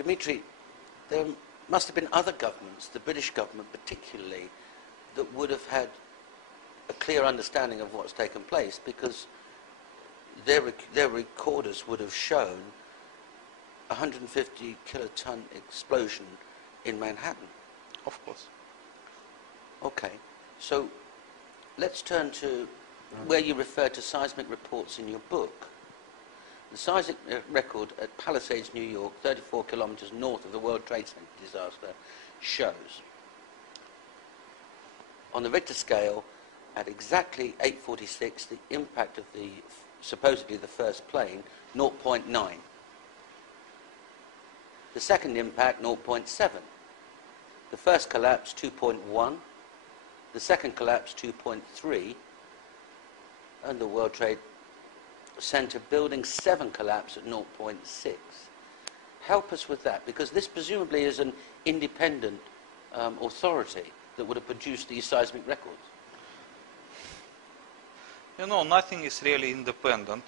Dimitri, there must have been other governments, the British government particularly, that would have had a clear understanding of what's taken place, because their recorders would have shown a 150 kiloton explosion in Manhattan. Of course. Okay, so let's turn to where you refer to seismic reports in your book. The seismic record at Palisades, New York, 34 kilometers north of the World Trade Center disaster, shows on the Richter scale at exactly 8:46 the impact of the supposedly the first plane, 0.9. The second impact, 0.7. The first collapse, 2.1. The second collapse, 2.3. And the World Trade Center Building 7 collapse at 0.6. Help us with that, because this presumably is an independent authority that would have produced these seismic records. You know, nothing is really independent,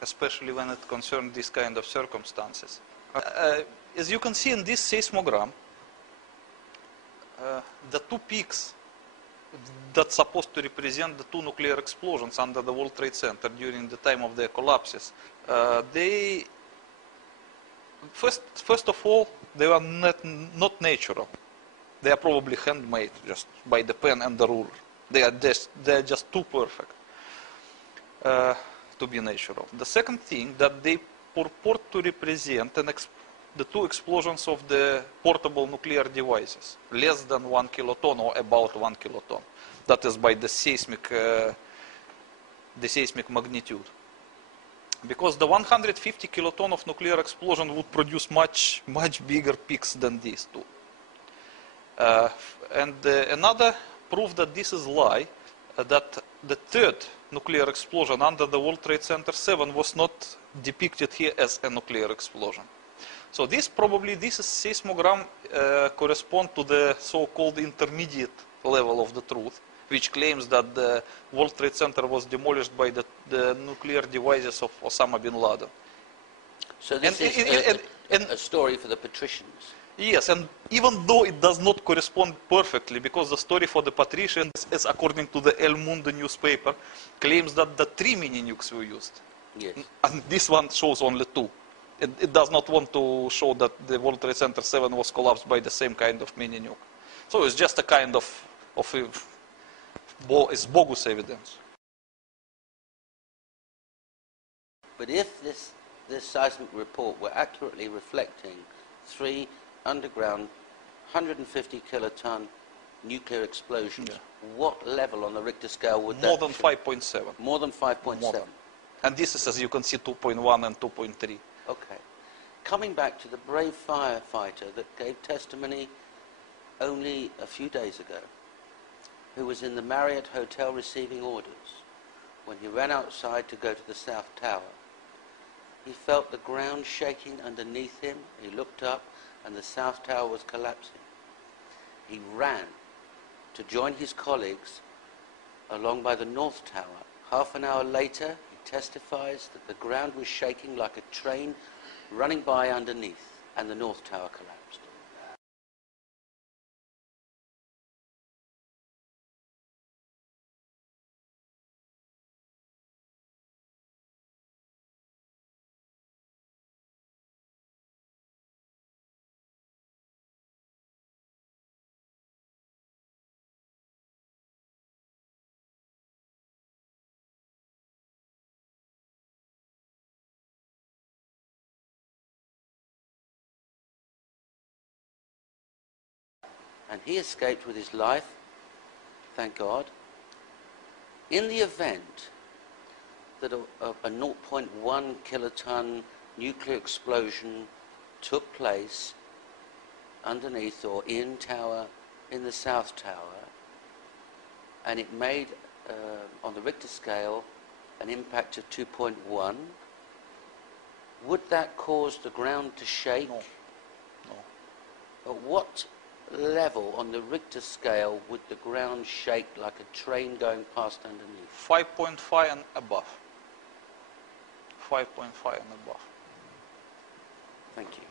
especially when it concerns this kind of circumstances. As you can see in this seismogram, the two peaks that's supposed to represent the two nuclear explosions under the World Trade Center during the time of their collapses, they, first of all, they are not natural. They are probably handmade just by the pen and the ruler. They are just too perfect to be natural. The second thing, that they purport to represent the two explosions of the portable nuclear devices, less than 1 kiloton or about 1 kiloton. That is by the seismic magnitude. Because the 150 kiloton of nuclear explosion would produce much bigger peaks than these two. Another proof that this is lie, that the third nuclear explosion under the World Trade Center 7 was not depicted here as a nuclear explosion. So this seismogram correspond to the so-called intermediate level of the truth, which claims that the World Trade Center was demolished by the nuclear devices of Osama bin Laden. So this is a story for the patricians. Yes, and even though it does not correspond perfectly, because the story for the patricians, as according to the El Mundo newspaper, claims that the 3 mini nukes were used. Yes. And this one shows only 2. It does not want to show that the World Trade Center 7 was collapsed by the same kind of mini nuke. So it's just a kind of it's bogus evidence. But if this seismic report were accurately reflecting 3 underground 150 kiloton nuclear explosions, what level on the Richter scale would that be? More than 5.7. More than 5.7. And this is, as you can see, 2.1 and 2.3. Okay. Coming back to the brave firefighter that gave testimony only a few days ago, who was in the Marriott Hotel receiving orders, when he ran outside to go to the South Tower, he felt the ground shaking underneath him. He looked up and the South Tower was collapsing. He ran to join his colleagues along by the North Tower. Half an hour later, he testifies that the ground was shaking like a train running by underneath, and the North Tower collapsed. And he escaped with his life, thank God. In the event that a 0.1 kiloton nuclear explosion took place underneath or in the South Tower, and it made, on the Richter scale, an impact of 2.1, would that cause the ground to shake? No. At what level on the Richter scale would the ground shake like a train going past underneath? 5.5 and above. 5.5 and above. Thank you.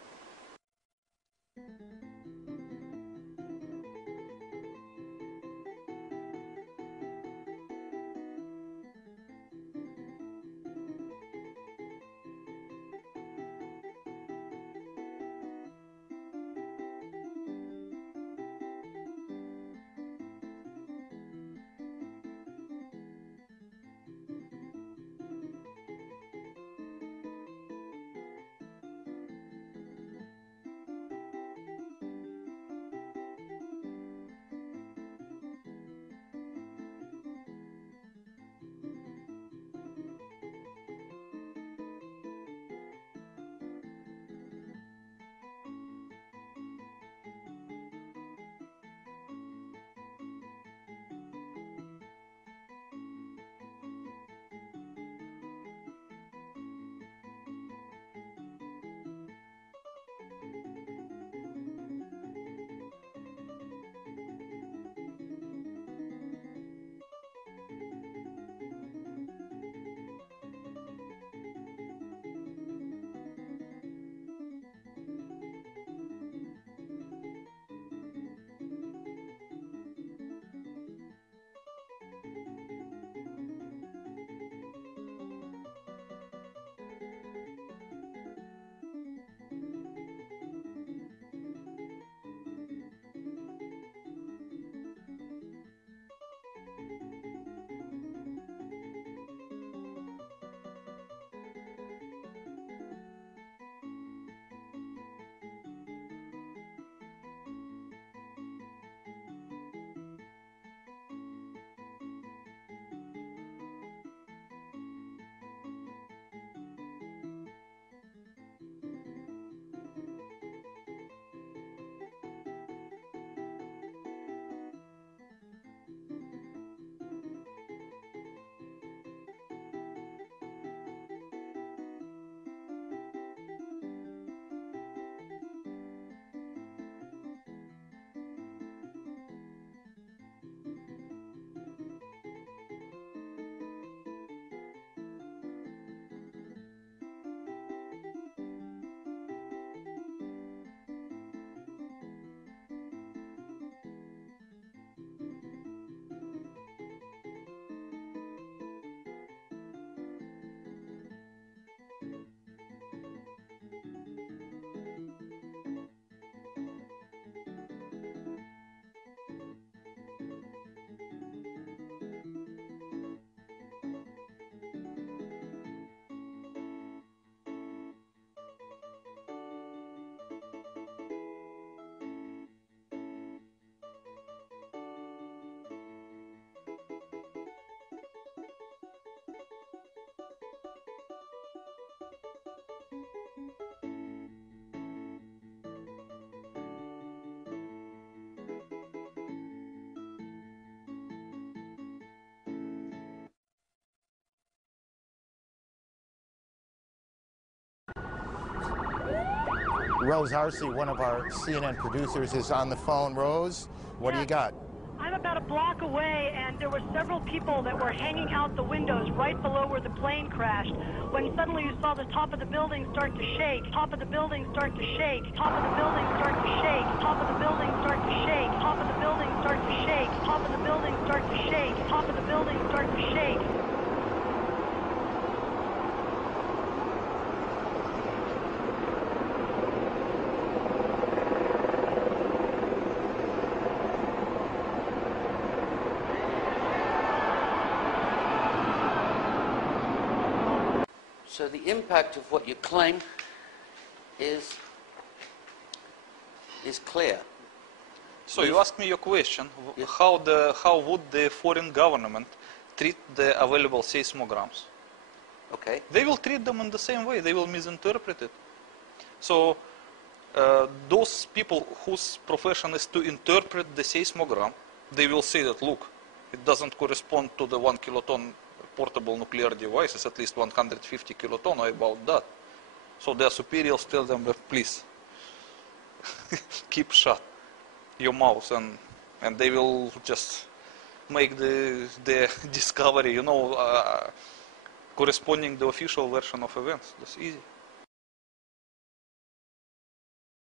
Rose Arce, one of our CNN producers, is on the phone. Rose, what do you got? I'm about a block away, and there were several people that were hanging out the windows right below where the plane crashed, when suddenly you saw the top of the building start to shake, top of the building start to shake, top of the building start to shake, top of the building start to shake, top of the building start to shake, top of the building start to shake, top of the building start to shake. So the impact of what you claim is clear. So you asked me your question, how would the foreign government treat the available seismograms? Okay. They will treat them in the same way, they will misinterpret it. So those people whose profession is to interpret the seismogram, they will say that, look, it doesn't correspond to the 1 kiloton portable nuclear device, it's at least 150 kiloton or about that. So their superiors tell them that, please, keep shut your mouth, and they will just make the discovery, corresponding the official version of events. That's easy.